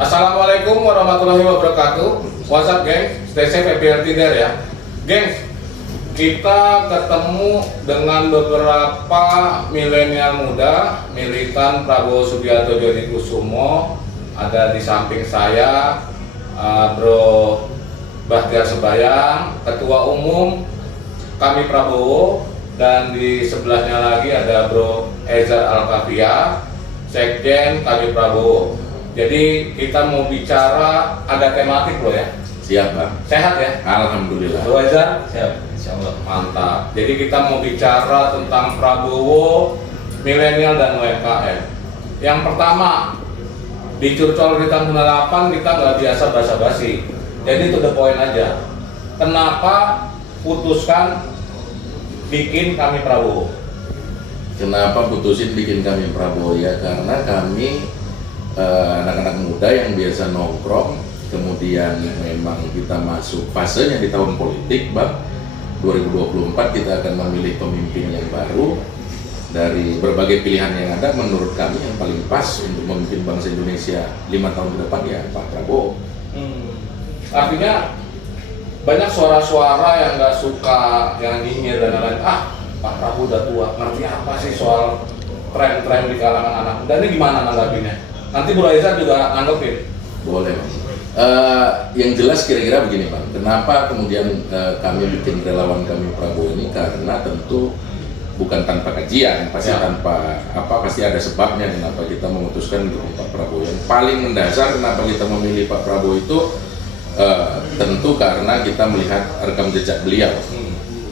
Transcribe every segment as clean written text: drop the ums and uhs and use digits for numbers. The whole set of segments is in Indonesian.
Assalamualaikum warahmatullahi wabarakatuh. What's up, geng? Stay safe, happy healthy there ya. Geng, kita ketemu dengan beberapa milenial muda, militan Prabowo Subianto Djadikusumo. Ada di samping saya, Bro Bahtiar Sembayang, Ketua Umum kami Prabowo, dan di sebelahnya lagi ada Bro Ezar Al-Kafia, Sekjen kami Prabowo. Jadi kita mau bicara, ada tematik Bro ya? Siap Bang. Sehat ya? Alhamdulillah. Bro Ezar? Siap, insyaallah. Mantap. Jadi kita mau bicara tentang Prabowo, milenial dan UMKM. Yang pertama, di Curcol di tahun 8 kita nggak biasa basa-basi. Jadi to the point aja. Kenapa putuskan bikin kami Prabowo? Kenapa putusin bikin kami Prabowo ya? Karena kami anak-anak muda yang biasa nongkrong, kemudian memang kita masuk fasenya di tahun politik, Bang. 2024 kita akan memilih pemimpin yang baru. Dari berbagai pilihan yang ada, menurut kami yang paling pas untuk memimpin bangsa Indonesia 5 tahun ke depan ya Pak Prabowo. Artinya banyak suara-suara yang nggak suka, yang nyinyir dan lain-lain. Pak Prabowo udah tua, ngerti apa sih soal tren-tren di kalangan anak muda? Ini gimana nanggapinnya? Nanti Bu Raiza juga nanggepin. Boleh, Bang. Yang jelas kira-kira begini, Bang. Kenapa kemudian kami bikin relawan kami Prabowo ini? Karena tentu bukan tanpa kajian, pasti pasti ada sebabnya kenapa kita memutuskan untuk Pak Prabowo. Yang paling mendasar kenapa kita memilih Pak Prabowo itu tentu karena kita melihat rekam jejak beliau.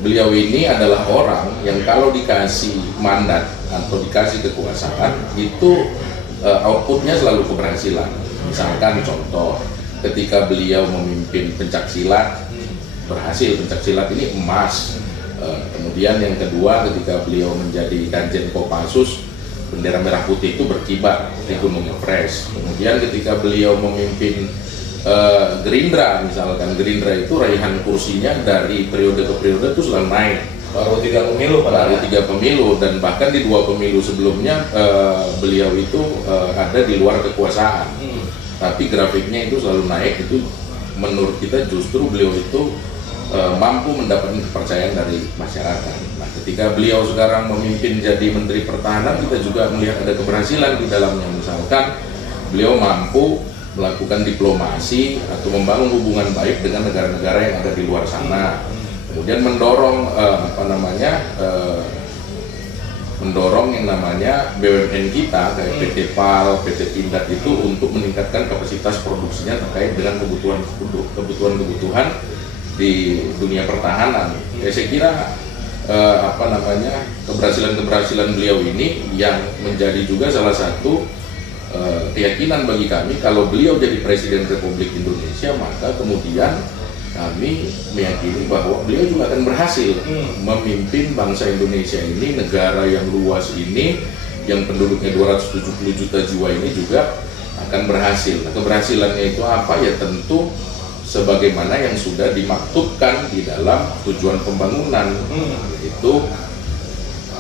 Beliau ini adalah orang yang kalau dikasih mandat atau dikasih kekuasaan itu outputnya selalu keberhasilan. Misalkan contoh, ketika beliau memimpin pencaksilat, berhasil, pencaksilat ini emas. Kemudian yang kedua, ketika beliau menjadi Danjen Kopassus, bendera merah putih itu berkibar di Gunung Everest. Kemudian ketika beliau memimpin Gerindra, misalkan Gerindra itu raihan kursinya dari periode ke periode itu selalu naik. Baru 3 pemilu Baru 3 pemilu, dan bahkan di 2 pemilu sebelumnya beliau itu ada di luar kekuasaan. Tapi grafiknya itu selalu naik. Itu menurut kita justru beliau itu mampu mendapatkan kepercayaan dari masyarakat. Nah, ketika beliau sekarang memimpin jadi Menteri Pertahanan, kita juga melihat ada keberhasilan di dalamnya. Misalkan beliau mampu melakukan diplomasi atau membangun hubungan baik dengan negara-negara yang ada di luar sana. Kemudian mendorong mendorong yang namanya BUMN kita kayak PT PAL, PT Pindad itu untuk meningkatkan kapasitas produksinya terkait dengan kebutuhan di dunia pertahanan. Ya, saya kira keberhasilan beliau ini yang menjadi juga salah satu keyakinan bagi kami. Kalau beliau jadi Presiden Republik Indonesia, maka kemudian kami meyakini bahwa beliau juga akan berhasil memimpin bangsa Indonesia ini, negara yang luas ini, yang penduduknya 270 juta jiwa ini juga akan berhasil. Nah, keberhasilannya itu apa? Ya tentu sebagaimana yang sudah dimaktubkan di dalam tujuan pembangunan, yaitu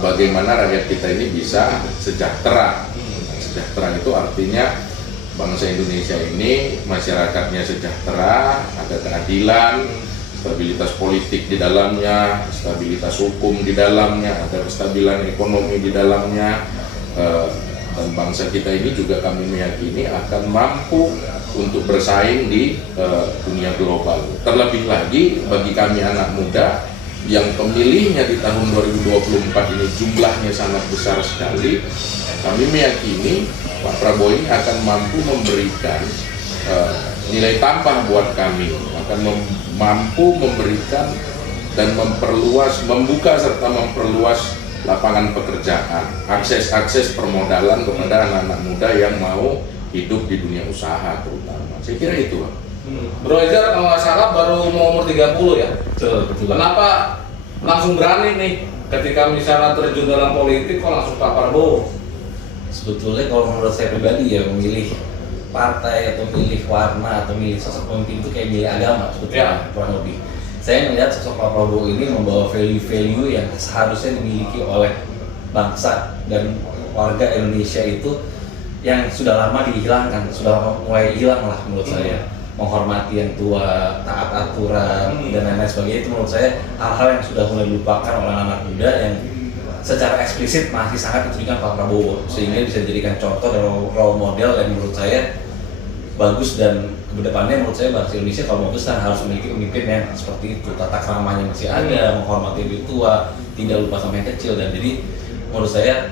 bagaimana rakyat kita ini bisa sejahtera. Sejahtera itu artinya bangsa Indonesia ini masyarakatnya sejahtera, ada keadilan, stabilitas politik di dalamnya, stabilitas hukum di dalamnya, ada kestabilan ekonomi di dalamnya, dan bangsa kita ini juga kami meyakini akan mampu untuk bersaing di dunia global. Terlebih lagi bagi kami anak muda yang pemilihnya di tahun 2024 ini jumlahnya sangat besar sekali, kami meyakini Pak Prabowo ini akan mampu memberikan nilai tambah buat kami, akan mampu memberikan dan membuka serta memperluas lapangan pekerjaan, akses permodalan kepada anak-anak muda yang mau hidup di dunia usaha terutama. Saya kira itu, Pak. Bro Ezar kalau nggak salah baru mau umur 30 ya? Betul. Kenapa langsung berani nih ketika misalnya terjun dalam politik kok langsung Pak Prabowo? Sebetulnya kalau menurut saya pribadi ya, memilih partai atau memilih warna atau memilih sosok pemimpin itu kayak milih agama sebetulnya, kurang lebih. Saya melihat sosok Pak Prabowo ini membawa value-value yang seharusnya dimiliki oleh bangsa dan warga Indonesia itu yang sudah lama dihilangkan, sudah lama mulai hilang lah menurut saya. Menghormati yang tua, taat aturan dan lain-lain sebagainya, itu menurut saya hal-hal yang sudah mulai dilupakan oleh anak muda yang secara eksplisit masih sangat ditunjukkan Pak Prabowo, sehingga bisa dijadikan contoh dan role model yang menurut saya bagus. Dan kedepannya menurut saya bangsa Indonesia kalau mau besar harus memiliki pemimpin yang seperti itu, tata keramanya masih ada, menghormati lebih tua, tidak lupa sama yang kecil. Dan jadi menurut saya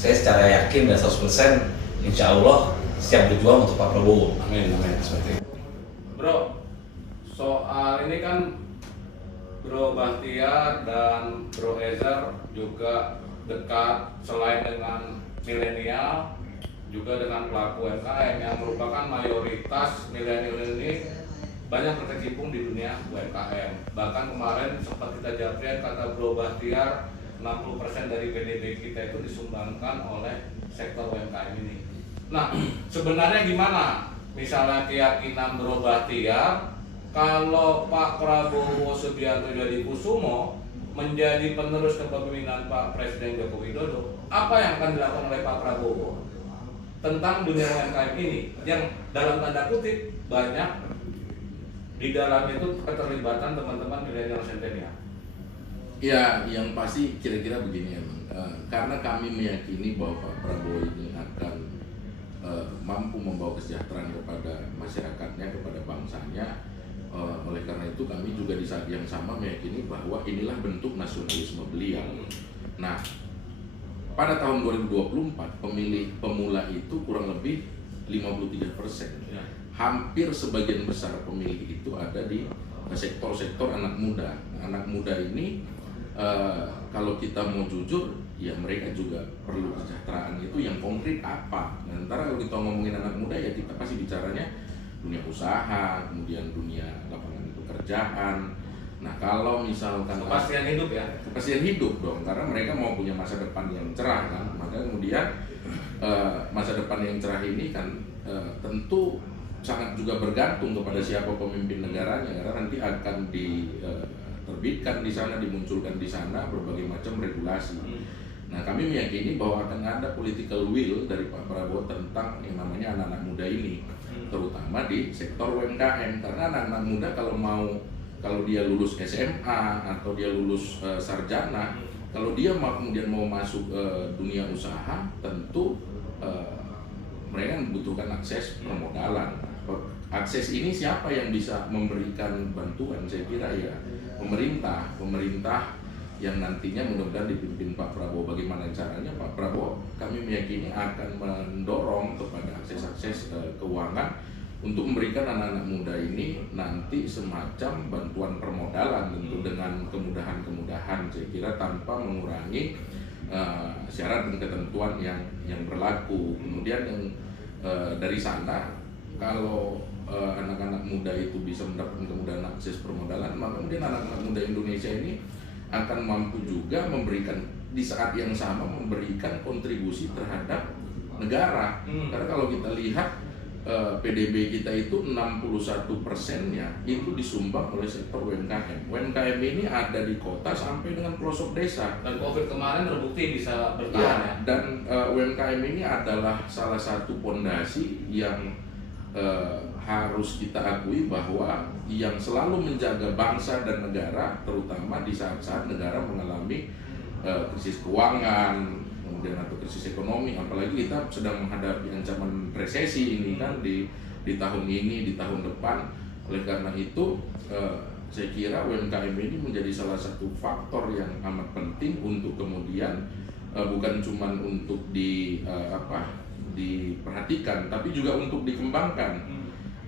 secara yakin dan 100% insya Allah siap berjuang untuk Pak Prabowo. Amin, amin. Seperti itu. Bro, soal ini kan Bro Bahtiar dan Bro Ezer juga dekat selain dengan milenial, juga dengan pelaku UMKM yang merupakan mayoritas milenial ini banyak berkecimpung di dunia UMKM. Bahkan kemarin sempat kita japri kata Bro Bahtiar 60% dari PDB kita itu disumbangkan oleh sektor UMKM ini. Nah, sebenarnya gimana? Misalnya keyakinan Bro Bahtiar, kalau Pak Prabowo Subianto jadi Kusumo menjadi penerus kepemimpinan Pak Presiden Joko Widodo, apa yang akan dilakukan oleh Pak Prabowo tentang dunia UMKM ini yang dalam tanda kutip banyak di dalam itu keterlibatan teman-teman milenial sentenial? Ya, yang pasti kira-kira begini emang, karena kami meyakini bahwa Pak Prabowo ini akan mampu membawa kesejahteraan kepada masyarakatnya, kepada bangsanya. Oleh karena itu kami juga di saat yang sama meyakini bahwa inilah bentuk nasionalisme beliau. Nah, pada tahun 2024 pemilih pemula itu kurang lebih 53%. Hampir sebagian besar pemilih itu ada di sektor-sektor anak muda. Anak muda ini kalau kita mau jujur, ya mereka juga perlu kesejahteraan itu yang konkret apa. Nah, ntar kalau kita ngomongin anak muda ya kita pasti bicaranya dunia usaha, kemudian dunia lapangan pekerjaan. Nah, kalau misalkan Kepastian hidup ya? kepastian hidup dong, karena mereka mau punya masa depan yang cerah kan. Maka kemudian masa depan yang cerah ini kan tentu sangat juga bergantung kepada siapa pemimpin negaranya, karena nanti akan diterbitkan di sana, dimunculkan di sana berbagai macam regulasi. Nah, kami meyakini bahwa akan ada political will dari Pak Prabowo tentang yang namanya anak-anak muda ini, terutama di sektor UMKM. Karena anak-anak muda kalau dia lulus SMA atau dia lulus sarjana, kalau dia kemudian mau masuk dunia usaha, tentu mereka membutuhkan akses permodalan. Akses ini siapa yang bisa memberikan bantuan? Saya kira ya pemerintah yang nantinya mudah-mudahan dipimpin Pak Prabowo. Bagaimana caranya Pak Prabowo? Kami meyakini akan mendorong kepada akses keuangan untuk memberikan anak-anak muda ini nanti semacam bantuan permodalan, tentu dengan kemudahan-kemudahan, saya kira tanpa mengurangi syarat dan ketentuan yang berlaku. Kemudian yang dari sana, kalau anak-anak muda itu bisa mendapatkan kemudahan akses permodalan, maka kemudian anak-anak muda Indonesia ini akan mampu juga memberikan di saat yang sama memberikan kontribusi terhadap negara. Karena kalau kita lihat PDB kita itu 61%-nya itu disumbang oleh sektor UMKM. UMKM ini ada di kota sampai dengan pelosok desa. Dan COVID kemarin terbukti bisa bertahan ya. Dan UMKM ini adalah salah satu pondasi yang harus kita akui bahwa yang selalu menjaga bangsa dan negara, terutama di saat-saat negara mengalami krisis keuangan, kemudian atau krisis ekonomi, apalagi kita sedang menghadapi ancaman resesi ini kan di tahun ini, di tahun depan. Oleh karena itu saya kira UMKM ini menjadi salah satu faktor yang amat penting untuk kemudian bukan cuma untuk diperhatikan, tapi juga untuk dikembangkan.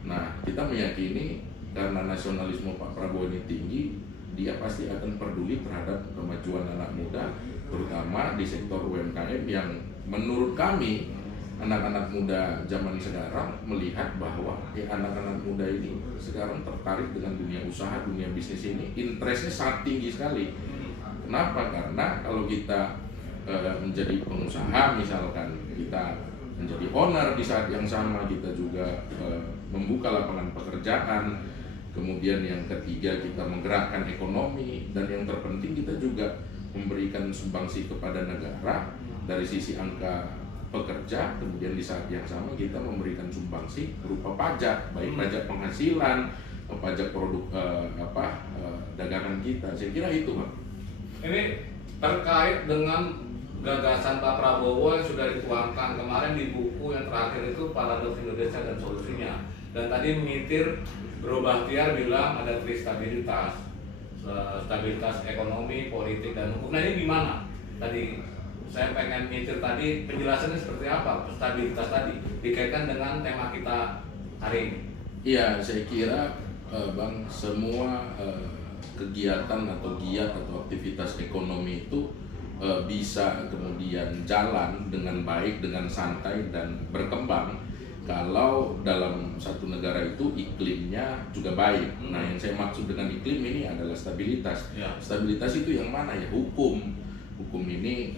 Nah, kita meyakini karena nasionalisme Pak Prabowo ini tinggi, dia pasti akan peduli terhadap kemajuan anak muda, terutama di sektor UMKM yang menurut kami anak-anak muda zaman sekarang melihat bahwa anak-anak muda ini sekarang tertarik dengan dunia usaha, dunia bisnis ini, interestnya sangat tinggi sekali. Kenapa? Karena kalau kita menjadi pengusaha, misalkan kita menjadi owner, di saat yang sama kita juga membuka lapangan pekerjaan, kemudian yang ketiga kita menggerakkan ekonomi, dan yang terpenting kita juga memberikan sumbangsi kepada negara dari sisi angka pekerja, kemudian di saat yang sama kita memberikan sumbangsi berupa pajak, baik pajak penghasilan, pajak produk dagangan kita. Saya kira itu, Pak. Ini terkait dengan gagasan Pak Prabowo yang sudah dituangkan kemarin di buku yang terakhir itu Paradoks Indonesia dan Solusinya. Dan tadi mengitir Bro Bahtiar bilang ada tristabilitas, stabilitas ekonomi, politik, dan hukum. Nah ini gimana? Tadi saya pengen ngitir tadi penjelasannya seperti apa stabilitas tadi dikaitkan dengan tema kita hari ini. Iya, saya kira Bang, semua kegiatan atau giat atau aktivitas ekonomi itu bisa kemudian jalan dengan baik, dengan santai dan berkembang kalau dalam satu negara itu iklimnya juga baik. Nah, yang saya maksud dengan iklim ini adalah stabilitas. Ya. Stabilitas itu yang mana ya? Hukum ini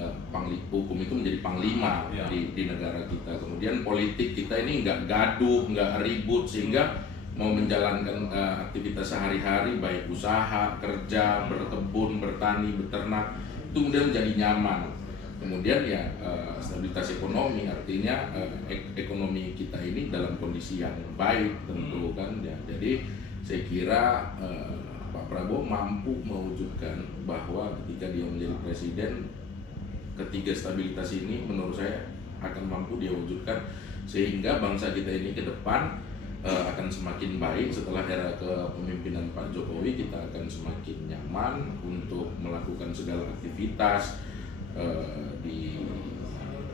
hukum itu menjadi panglima Ya. di negara kita. Kemudian politik kita ini nggak gaduh, nggak ribut, sehingga mau menjalankan aktivitas sehari-hari baik usaha, kerja, berkebun, bertani, beternak itu kemudian menjadi nyaman. Kemudian ya stabilitas ekonomi artinya ekonomi kita ini dalam kondisi yang baik tentu kan ya. Jadi saya kira Pak Prabowo mampu mewujudkan bahwa ketika dia menjadi presiden, ketiga stabilitas ini menurut saya akan mampu dia wujudkan sehingga bangsa kita ini ke depan akan semakin baik. Setelah era kepemimpinan Pak Jokowi, kita akan semakin nyaman untuk melakukan segala aktivitas di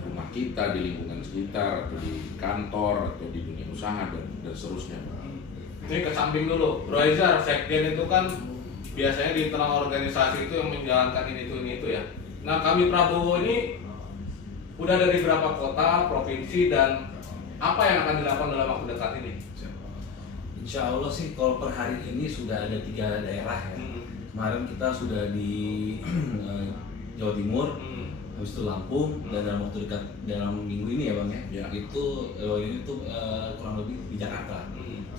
rumah kita, di lingkungan sekitar, atau di kantor, atau di dunia usaha dan seterusnya. Ini ke samping dulu, Bro Aizar, sekjen itu kan biasanya di internal organisasi itu yang menjalankan ini itu ya. Nah kami Prabowo ini udah dari berapa kota, provinsi, dan apa yang akan dilakukan dalam waktu dekat ini? Insya Allah sih kalau per hari ini sudah ada 3 daerah ya. Kemarin kita sudah di Jawa Timur, habis itu Lampung, dan dalam waktu dekat dalam minggu ini ya Bang ya, itu ini tuh kurang lebih di Jakarta.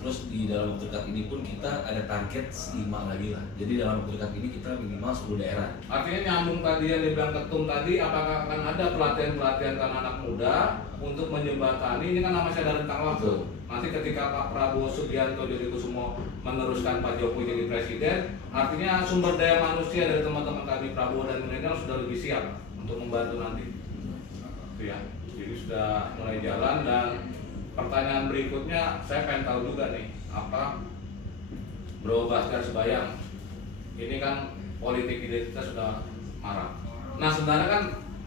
Terus di dalam waktu dekat ini pun kita ada target 5 lagi lah. Jadi dalam waktu dekat ini kita minimal 10 daerah. Artinya nyambung tadi yang dibilang Ketum tadi, apakah akan ada pelatihan-pelatihan kan anak muda untuk menjembatani, ini kan namanya ada rentang waktu. Nanti ketika Pak Prabowo Subianto jadi Kusumo meneruskan Pak Jokowi jadi presiden, artinya sumber daya manusia dari teman-teman kami Prabowo dan milenial sudah lebih siap untuk membantu nanti. Itu ya. Jadi sudah mulai jalan. Dan pertanyaan berikutnya saya pengen tahu juga nih, apa Bro Bahtiar Sebayang, ini kan politik identitas sudah marak. Nah sebenarnya kan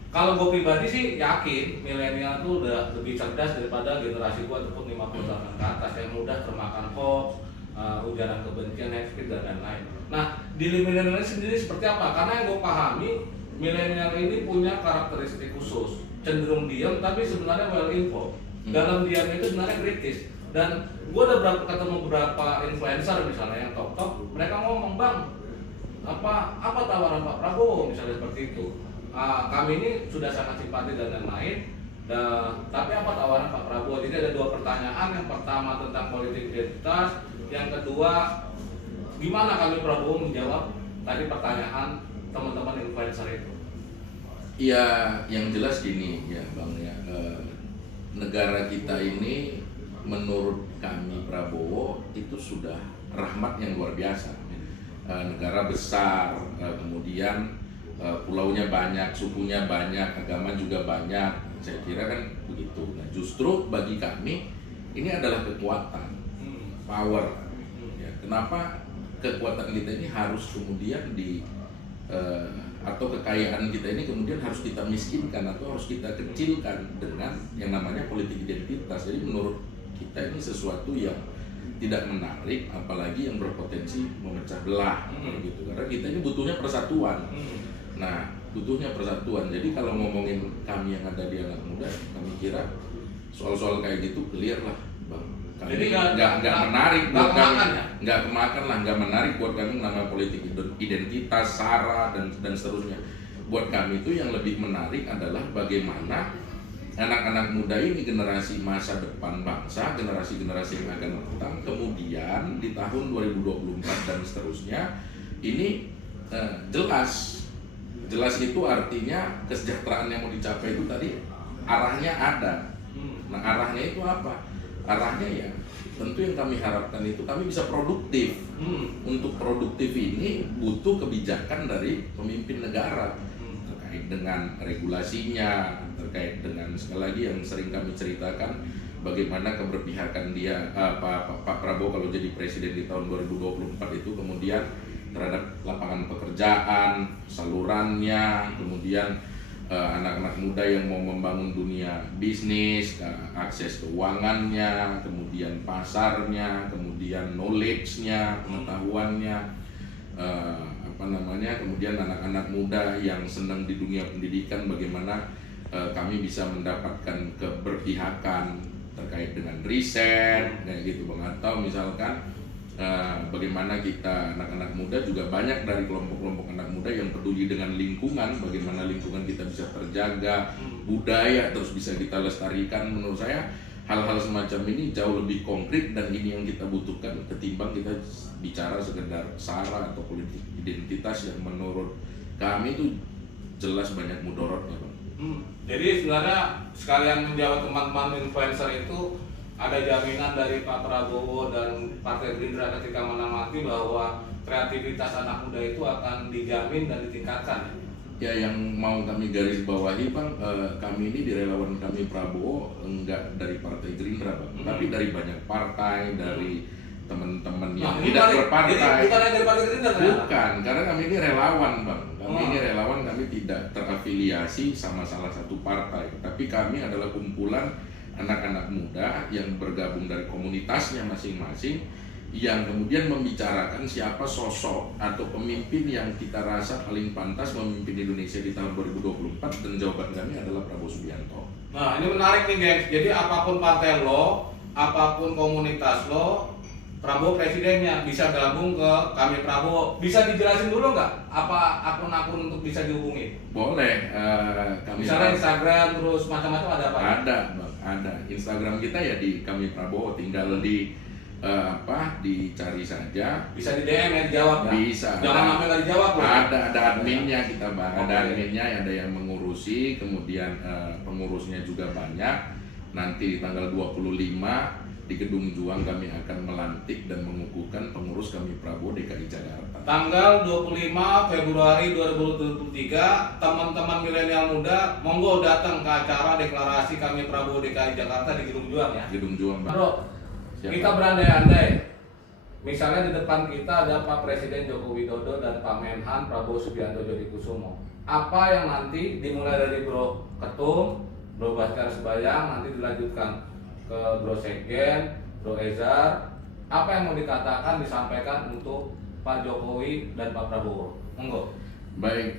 kalau gue pribadi sih yakin milenial tuh udah lebih cerdas daripada generasi gue ataupun 50 tahun ke atas yang mudah termakan hoax, ujaran kebencian, hate speech dan lain-lain. Nah di milenial sendiri seperti apa? Karena yang gue pahami milenial ini punya karakteristik khusus, cenderung diam tapi sebenarnya well info. Dalam diam itu sebenarnya kritis. Dan gue udah ketemu beberapa influencer misalnya yang top, mereka ngomong, Bang, apa tawaran Pak Prabowo misalnya seperti itu. Kami ini sudah sangat simpati dan lain-lain. Tapi apa tawaran Pak Prabowo? Jadi ada 2 pertanyaan. Yang pertama tentang politik identitas, yang kedua gimana kami Prabowo menjawab tadi pertanyaan teman-teman influencer itu. Ya, yang jelas gini ya Bang ya. Negara kita ini menurut kami Prabowo itu sudah rahmat yang luar biasa. Negara besar, kemudian pulaunya banyak, sukunya banyak, agama juga banyak. Saya kira kan begitu. Nah, justru bagi kami ini adalah kekuatan, power. Ya, kenapa kekuatan kita ini harus kemudian atau kekayaan kita ini kemudian harus kita miskinkan atau harus kita kecilkan dengan yang namanya politik identitas. Jadi menurut kita ini sesuatu yang tidak menarik, apalagi yang berpotensi memecah belah gitu. Karena kita ini butuhnya persatuan. Nah, butuhnya persatuan. Jadi kalau ngomongin kami yang ada di anak muda, kami kira soal-soal kayak gitu clear lah, Bang. Jadi nggak menarik buat kami, nggak kemakan lah, nggak menarik buat kami nama politik identitas, sara dan seterusnya. Buat kami itu yang lebih menarik adalah bagaimana anak-anak muda ini, generasi masa depan bangsa, generasi-generasi yang akan datang kemudian di tahun 2024 dan seterusnya ini jelas itu artinya kesejahteraan yang mau dicapai itu tadi arahnya ada. Nah, arahnya itu apa? Arahnya ya tentu yang kami harapkan itu kami bisa produktif. Untuk produktif ini butuh kebijakan dari pemimpin negara terkait dengan regulasinya, terkait dengan sekali lagi yang sering kami ceritakan bagaimana keberpihakan dia Pak Prabowo kalau jadi presiden di tahun 2024 itu, kemudian terhadap lapangan pekerjaan, salurannya, kemudian anak-anak muda yang mau membangun dunia bisnis, akses keuangannya, kemudian pasarnya, kemudian knowledge-nya, pengetahuannya, kemudian anak-anak muda yang senang di dunia pendidikan, bagaimana kami bisa mendapatkan keberpihakan terkait dengan riset, kayak gitu Bang. Atau misalkan bagaimana kita anak-anak muda juga banyak dari kelompok-kelompok anak muda yang peduli dengan lingkungan, bagaimana lingkungan kita bisa terjaga, budaya terus bisa kita lestarikan. Menurut saya hal-hal semacam ini jauh lebih konkret dan ini yang kita butuhkan ketimbang kita bicara sekedar sara atau politik identitas yang menurut kami itu jelas banyak mudorotnya, Bang. Jadi sebenarnya sekalian menjawab teman-teman influencer itu ada jaminan dari Pak Prabowo dan Partai Gerindra ketika menamati bahwa kreativitas anak muda itu akan dijamin dan ditingkatkan. Ya, yang mau kami garis bawahi Bang, kami ini di relawan kami Prabowo enggak dari Partai Gerindra Bang, tapi dari banyak partai, dari teman-teman yang tidak berpartai. Bukan dari Partai Gerindra? Bukan, karena kami ini relawan Bang. Kami ini relawan, kami tidak terafiliasi sama salah satu partai, tapi kami adalah kumpulan anak-anak muda yang bergabung dari komunitasnya masing-masing, yang kemudian membicarakan siapa sosok atau pemimpin yang kita rasa paling pantas memimpin Indonesia di tahun 2024, dan jawaban kami adalah Prabowo Subianto. Nah, ini menarik nih gengs. Jadi apapun partai lo, apapun komunitas lo, Prabowo presidennya, bisa gabung ke kami Prabowo. Bisa dijelasin dulu nggak apa akun-akun untuk bisa dihubungi? Boleh, kami misalnya Instagram terus macam-macam ada apa? Ada Bang, ada. Instagram kita ya di kami Prabowo, tinggal dicari saja. Bisa di DM ya, dijawab ya? Bisa. Jangan sampai nggak dijawab loh. Ada adminnya kita Bang, ada adminnya, ada yang mengurusi, kemudian pengurusnya juga banyak. Nanti di tanggal 25 di Gedung Juang kami akan melantik dan mengukuhkan pengurus kami Prabowo DKI Jakarta. Tanggal 25 Februari 2023, teman-teman milenial muda monggo datang ke acara deklarasi kami Prabowo DKI Jakarta di Gedung Juang ya. Gedung Juang Bang. Bro, kita berandai-andai. Misalnya di depan kita ada Pak Presiden Joko Widodo dan Pak Menhan Prabowo Subianto Djadikusumo. Apa yang nanti dimulai dari Bro Ketum, Bro Baskar Sebayang, nanti dilanjutkan ke Bro Sekjen, Bro Ezar, apa yang mau dikatakan, disampaikan untuk Pak Jokowi dan Pak Prabowo? Monggo. Baik,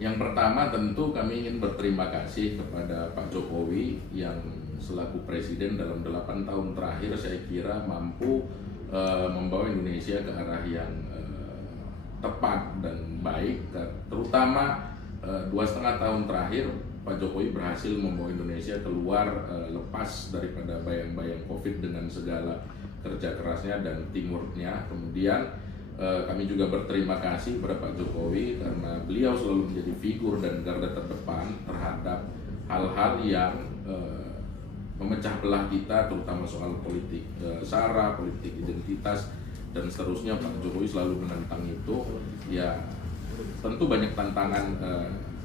yang pertama tentu kami ingin berterima kasih kepada Pak Jokowi yang selaku Presiden dalam 8 tahun terakhir saya kira mampu membawa Indonesia ke arah yang tepat dan baik, terutama 2,5 tahun terakhir Pak Jokowi berhasil membawa Indonesia keluar lepas daripada bayang-bayang COVID dengan segala kerja kerasnya dan teamworknya. Kemudian kami juga berterima kasih kepada Pak Jokowi karena beliau selalu menjadi figur dan garda terdepan terhadap hal-hal yang memecah belah kita, terutama soal politik sara, politik identitas dan seterusnya. Pak Jokowi selalu menentang itu. Ya, tentu banyak tantangan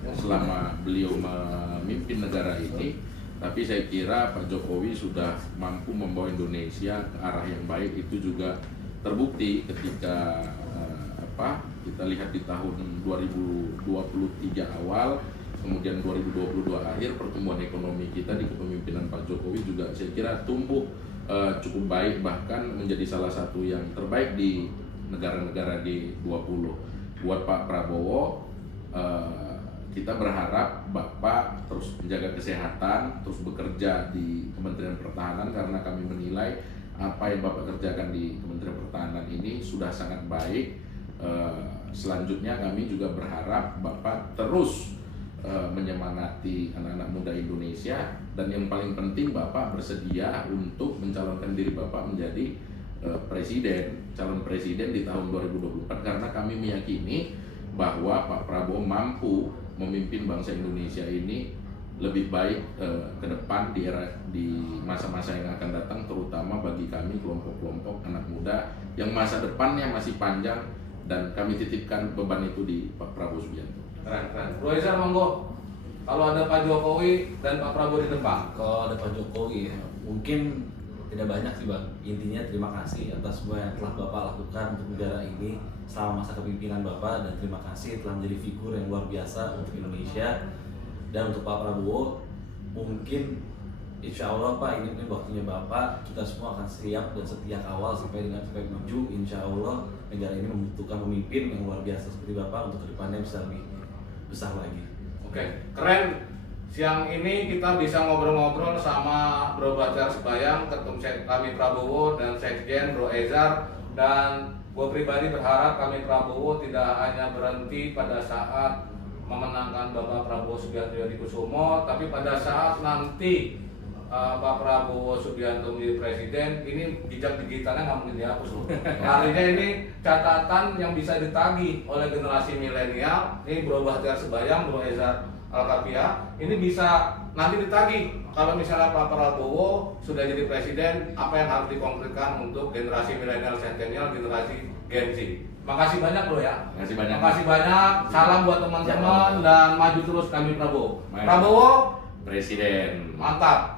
selama beliau memimpin negara ini, tapi saya kira Pak Jokowi sudah mampu membawa Indonesia ke arah yang baik. Itu juga terbukti ketika kita lihat di tahun 2023 awal, kemudian 2022 akhir, pertumbuhan ekonomi kita di kepemimpinan Pak Jokowi juga saya kira tumbuh cukup baik, bahkan menjadi salah satu yang terbaik di negara-negara G20. Buat Pak Prabowo, kita berharap Bapak terus menjaga kesehatan, terus bekerja di Kementerian Pertahanan, karena kami menilai apa yang Bapak kerjakan di Kementerian Pertahanan ini sudah sangat baik. Selanjutnya kami juga berharap Bapak terus menyemangati anak-anak muda Indonesia, dan yang paling penting Bapak bersedia untuk mencalonkan diri Bapak menjadi calon presiden di tahun 2024, karena kami meyakini bahwa Pak Prabowo mampu memimpin bangsa Indonesia ini lebih baik ke depan di masa-masa yang akan datang, terutama bagi kami kelompok-kelompok anak muda yang masa depannya masih panjang, dan kami titipkan beban itu di Pak Prabowo Subianto. Keren. Bro Ezar, monggo. Kalau ada Pak Jokowi dan Pak Prabowo di depan. Kalau ada Pak Jokowi ya, mungkin tidak banyak sih Bang. Intinya terima kasih atas semua yang telah Bapak lakukan untuk negara ini selama masa kepemimpinan Bapak, dan terima kasih telah menjadi figur yang luar biasa untuk Indonesia. Dan untuk Pak Prabowo, mungkin insya Allah Pak, ini waktunya Bapak, kita semua akan siap dan setia kawal sampai dengan sampai menuju. Insya Allah negara ini membutuhkan pemimpin yang luar biasa seperti Bapak untuk kedepannya bisa lebih besar lagi. Oke, keren. Siang ini kita bisa ngobrol-ngobrol sama Bro Bahtiar Sembayang, Ketum kami Prabowo, dan Sekjen Bro Ezar. Dan gue pribadi berharap kami Prabowo tidak hanya berhenti pada saat memenangkan Bapak Prabowo Subianto Yadikusumo, tapi pada saat nanti Pak Prabowo Subianto menjadi presiden, ini jejak digitalnya nggak mungkin dihapus loh. Artinya ini catatan yang bisa ditagih oleh generasi milenial. Ini Bro Bahtiar Sembayang, Bro Ezar Al-Kapia, ini bisa nanti ditagih kalau misalnya Pak Prabowo sudah jadi presiden, apa yang harus dikonkretkan untuk generasi milenial, centennial, generasi Gen Z. Makasih banyak Bro ya. Makasih banyak. Makasih banyak. Salam buat teman-teman dan maju terus kami Prabowo. Maju. Prabowo Presiden. mantap.